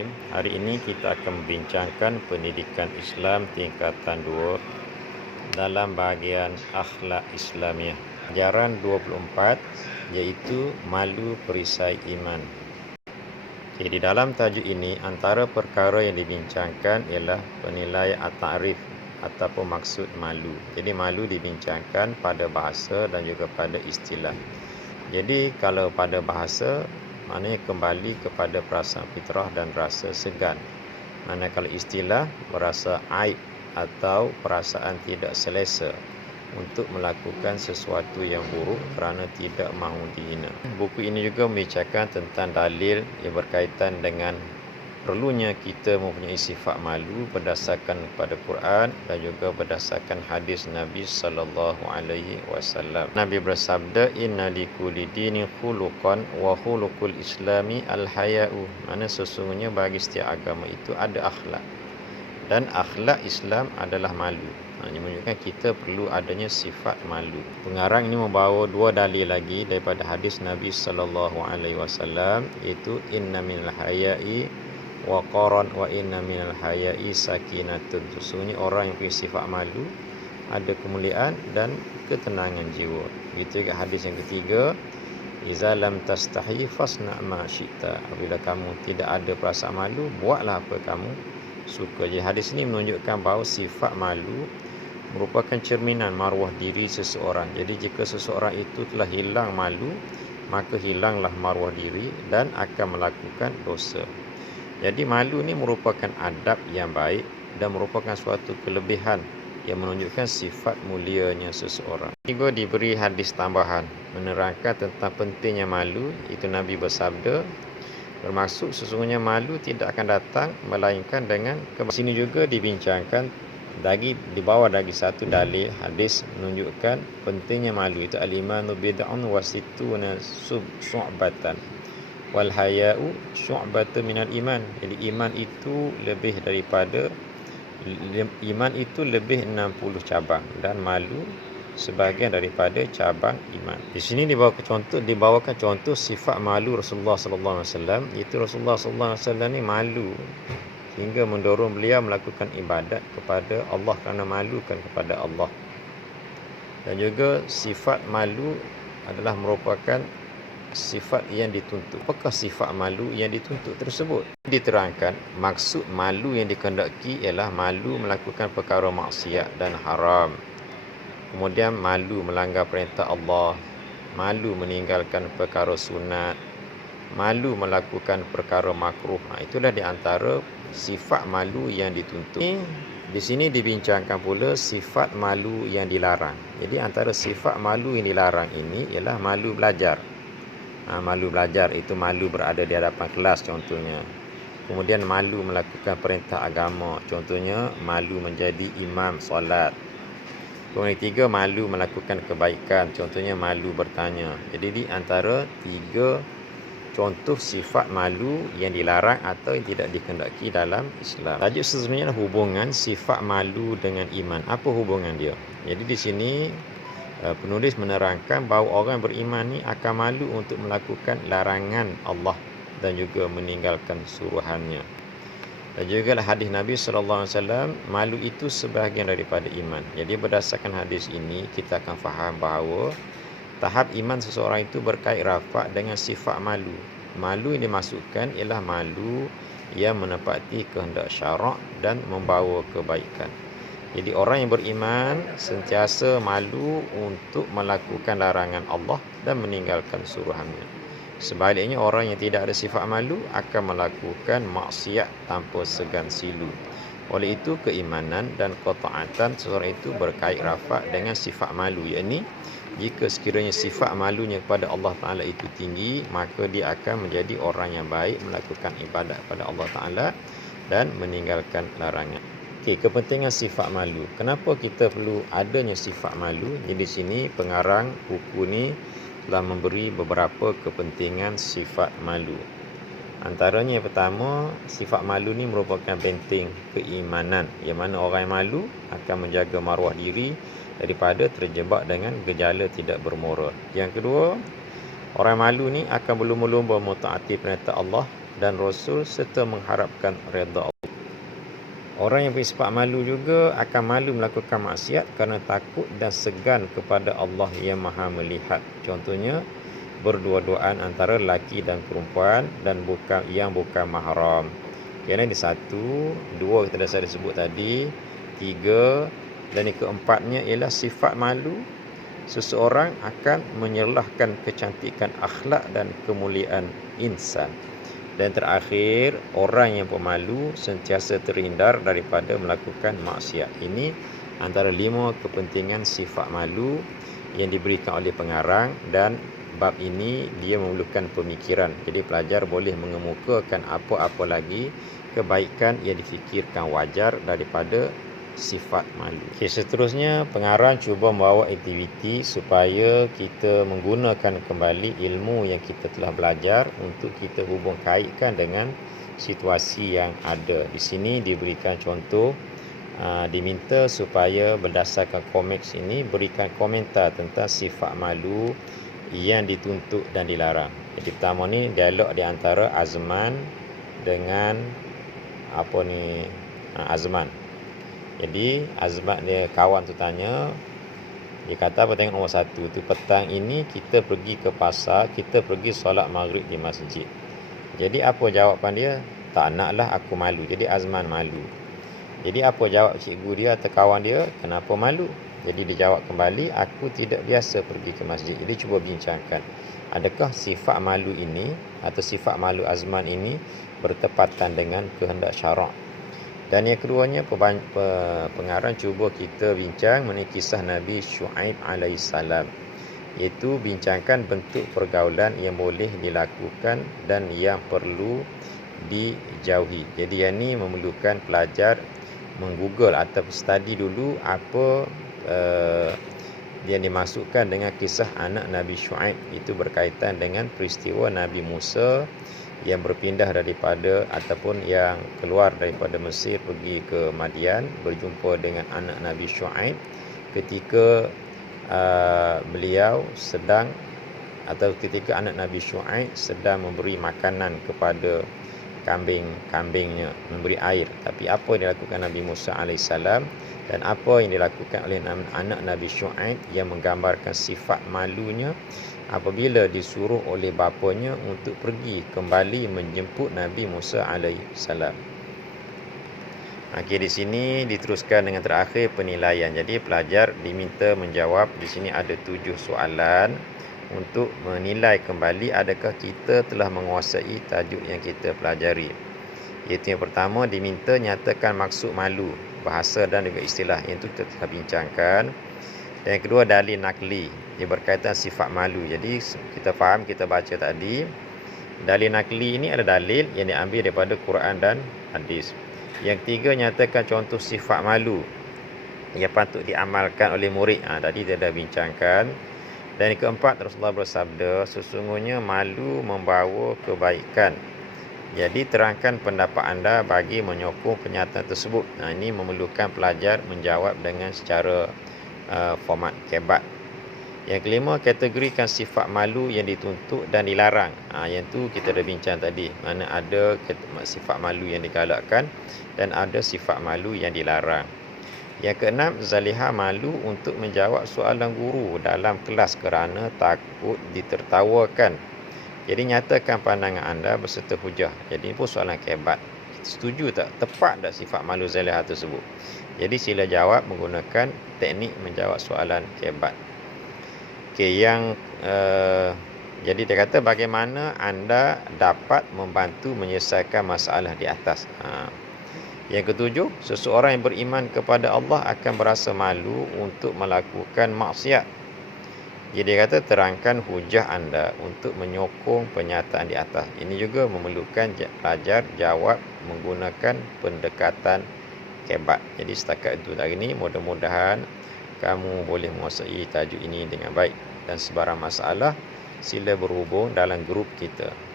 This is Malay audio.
Bismillahirrahmanirrahim. Hari ini kita akan membincangkan pendidikan Islam tingkatan 2 dalam bahagian akhlak Islamiah. Ajaran 24 iaitu malu perisai iman. Di dalam tajuk ini antara perkara yang dibincangkan ialah penilaian at-ta'rif ataupun maksud malu. Jadi malu dibincangkan pada bahasa dan juga pada istilah. Jadi kalau pada bahasa maknanya kembali kepada perasaan fitrah dan rasa segan. Manakala istilah merasa aib atau perasaan tidak selesa untuk melakukan sesuatu yang buruk kerana tidak mahu dihina. Buku ini juga membicarakan tentang dalil yang berkaitan dengan perlunya kita mempunyai sifat malu berdasarkan kepada Quran dan juga berdasarkan hadis Nabi sallallahu alaihi wasallam. Nabi bersabda, "Inna likulli dinin khuluqan wa khuluqul islami al-haya'u." Mana sesungguhnya bagi setiap agama itu ada akhlak. Dan akhlak Islam adalah malu. Ini menunjukkan kita perlu adanya sifat malu. Pengarang ini membawa dua dalil lagi daripada hadis Nabi sallallahu alaihi wasallam, iaitu inna minal haya'i waqaran wa inna minal haya'i sakinatun. Sesungguhnya orang yang punya sifat malu ada kemuliaan dan ketenangan jiwa. Begitu juga hadis yang ketiga, iza lam tastahi fasna ma syi'ta. Apabila kamu tidak ada perasaan malu, buatlah apa kamu suka. Jadi hadis ini menunjukkan bahawa sifat malu merupakan cerminan maruah diri seseorang. Jadi jika seseorang itu telah hilang malu, maka hilanglah maruah diri dan akan melakukan dosa. Jadi malu ni merupakan adab yang baik dan merupakan suatu kelebihan yang menunjukkan sifat mulianya seseorang. Tiga diberi hadis tambahan menerangkan tentang pentingnya malu. Itu Nabi bersabda, bermaksud sesungguhnya malu tidak akan datang melainkan dengan kebaikan. Sini juga dibincangkan dibawa lagi satu dalil hadis menunjukkan pentingnya malu. Itu al-imanu bid'un wa sittuna su'batan wal haya'u syu'batun minal iman. Jadi iman itu lebih 60 cabang dan malu sebahagian daripada cabang iman. Di sini dibawakan contoh sifat malu Rasulullah sallallahu alaihi wasallam. Itu Rasulullah sallallahu alaihi wasallam ni malu hingga mendorong beliau melakukan ibadat kepada Allah kerana malukan kepada Allah. Dan juga sifat malu adalah merupakan sifat yang dituntut. Apakah sifat malu yang dituntut tersebut? Diterangkan maksud malu yang dikehendaki ialah malu melakukan perkara maksiat dan haram. Kemudian malu melanggar perintah Allah, malu meninggalkan perkara sunat, malu melakukan perkara makruh. Itulah di antara sifat malu yang dituntut. Di sini dibincangkan pula sifat malu yang dilarang. Jadi antara sifat malu yang dilarang ini ialah malu belajar. Malu belajar itu malu berada di hadapan kelas contohnya. Kemudian malu melakukan perintah agama, contohnya malu menjadi imam solat. Kemudian ketiga, malu melakukan kebaikan, contohnya malu bertanya. Jadi di antara tiga contoh sifat malu yang dilarang atau yang tidak dikehendaki dalam Islam. Tajuk sebenarnya hubungan sifat malu dengan iman. Apa hubungan dia? Jadi di sini penulis menerangkan bahawa orang beriman ni akan malu untuk melakukan larangan Allah dan juga meninggalkan suruhannya. Dan juga hadis Nabi sallallahu alaihi wasallam, malu itu sebahagian daripada iman. Jadi berdasarkan hadis ini kita akan faham bahawa tahap iman seseorang itu berkait rapat dengan sifat malu. Malu yang dimaksudkan ialah malu yang menepati kehendak syarak dan membawa kebaikan. Jadi orang yang beriman sentiasa malu untuk melakukan larangan Allah dan meninggalkan suruhannya. Sebaliknya orang yang tidak ada sifat malu akan melakukan maksiat tanpa segan silu. Oleh itu keimanan dan ketaatan seseorang itu berkait rapat dengan sifat malu, yakni jika sekiranya sifat malunya kepada Allah Ta'ala itu tinggi, maka dia akan menjadi orang yang baik melakukan ibadat kepada Allah Ta'ala dan meninggalkan larangan. Kepentingan sifat malu. Kenapa kita perlu adanya sifat malu? Jadi di sini pengarang buku ni telah memberi beberapa kepentingan sifat malu. Antaranya yang pertama, sifat malu ni merupakan benteng keimanan, yang mana orang yang malu akan menjaga maruah diri daripada terjebak dengan gejala tidak bermoral. Yang kedua, orang malu ni akan berlumba-lumba mentaati perintah Allah dan Rasul serta mengharapkan redha Allah. Orang yang bersifat malu juga akan malu melakukan maksiat kerana takut dan segan kepada Allah yang Maha melihat. Contohnya, berdua-duaan antara lelaki dan perempuan dan bukan mahram. Kerana ini 1, 2 kita dah saya sebut tadi, 3 dan yang keempatnya ialah sifat malu. Seseorang akan menyerlahkan kecantikan akhlak dan kemuliaan insan. Dan terakhir, orang yang pemalu sentiasa terhindar daripada melakukan maksiat. Ini antara 5 kepentingan sifat malu yang diberikan oleh pengarang, dan bab ini dia memerlukan pemikiran. Jadi pelajar boleh mengemukakan apa-apa lagi kebaikan yang difikirkan wajar daripada sifat malu. Okey, seterusnya pengarang cuba membawa aktiviti supaya kita menggunakan kembali ilmu yang kita telah belajar untuk kita hubung kaitkan dengan situasi yang ada. Di sini diberikan contoh, diminta supaya berdasarkan komiks ini berikan komentar tentang sifat malu yang dituntut dan dilarang. Jadi pertama ni dialog di antara Azman dengan Azman. Jadi Azman, dia kawan tu tanya, dia kata pertanyaan nombor 1 tu, petang ini kita pergi ke pasar, kita pergi solat maghrib di masjid. Jadi apa jawapan dia? Tak naklah, aku malu. Jadi Azman malu. Jadi apa jawab cikgu dia atau kawan dia? Kenapa malu? Jadi dia jawab kembali, aku tidak biasa pergi ke masjid. Jadi cuba bincangkan, adakah sifat malu ini atau sifat malu Azman ini bertepatan dengan kehendak syarak? Dan yang keduanya, pengarang cuba kita bincang mengenai kisah Nabi Syuaib alaihissalam, iaitu bincangkan bentuk pergaulan yang boleh dilakukan dan yang perlu dijauhi. Jadi yang ni memerlukan pelajar menggoogle atau study dulu apa yang dimasukkan dengan kisah anak Nabi Syuaib. Itu berkaitan dengan peristiwa Nabi Musa yang berpindah daripada ataupun yang keluar daripada Mesir pergi ke Madian, berjumpa dengan anak Nabi Syuaib ketika ketika anak Nabi Syuaib sedang memberi makanan kepada kambing-kambingnya, memberi air. Tapi apa yang dilakukan Nabi Musa alaihissalam dan apa yang dilakukan oleh anak Nabi Syuaib yang menggambarkan sifat malunya apabila disuruh oleh bapanya untuk pergi kembali menjemput Nabi Musa alaihissalam. Okey, di sini diteruskan dengan terakhir penilaian. Jadi pelajar diminta menjawab, di sini ada 7 soalan untuk menilai kembali adakah kita telah menguasai tajuk yang kita pelajari. Iaitu yang pertama, diminta nyatakan maksud malu, bahasa dan juga istilah. Yang itu kita telah bincangkan. Dan yang kedua, dalil nakli, dia berkaitan sifat malu. Jadi kita faham, kita baca tadi, dalil nakli ini adalah dalil yang diambil daripada Quran dan hadis. Yang ketiga, nyatakan contoh sifat malu yang patut diamalkan oleh murid. Tadi kita dah bincangkan. Dan yang keempat, Rasulullah bersabda, sesungguhnya malu membawa kebaikan. Jadi terangkan pendapat anda bagi menyokong pernyataan tersebut. Ini memerlukan pelajar menjawab dengan secara format kebat. Yang kelima, kategorikan sifat malu yang dituntut dan dilarang. Yang tu kita dah bincang tadi. Mana ada sifat malu yang digalakkan dan ada sifat malu yang dilarang. Yang keenam, Zaliha malu untuk menjawab soalan guru dalam kelas kerana takut ditertawakan. Jadi nyatakan pandangan anda berserta hujah. Jadi ini pun soalan kebat. Setuju tak? Tepat tak sifat malu Zaliha tersebut? Jadi sila jawab menggunakan teknik menjawab soalan kebat. Okey, jadi dia kata bagaimana anda dapat membantu menyelesaikan masalah di atas. Yang ketujuh, seseorang yang beriman kepada Allah akan berasa malu untuk melakukan maksiat. Jadi dia kata terangkan hujah anda untuk menyokong pernyataan di atas. Ini juga memerlukan pelajar jawab menggunakan pendekatan kebat. Jadi setakat itu hari ini, mudah-mudahan kamu boleh menguasai tajuk ini dengan baik. Dan sebarang masalah, sila berhubung dalam grup kita.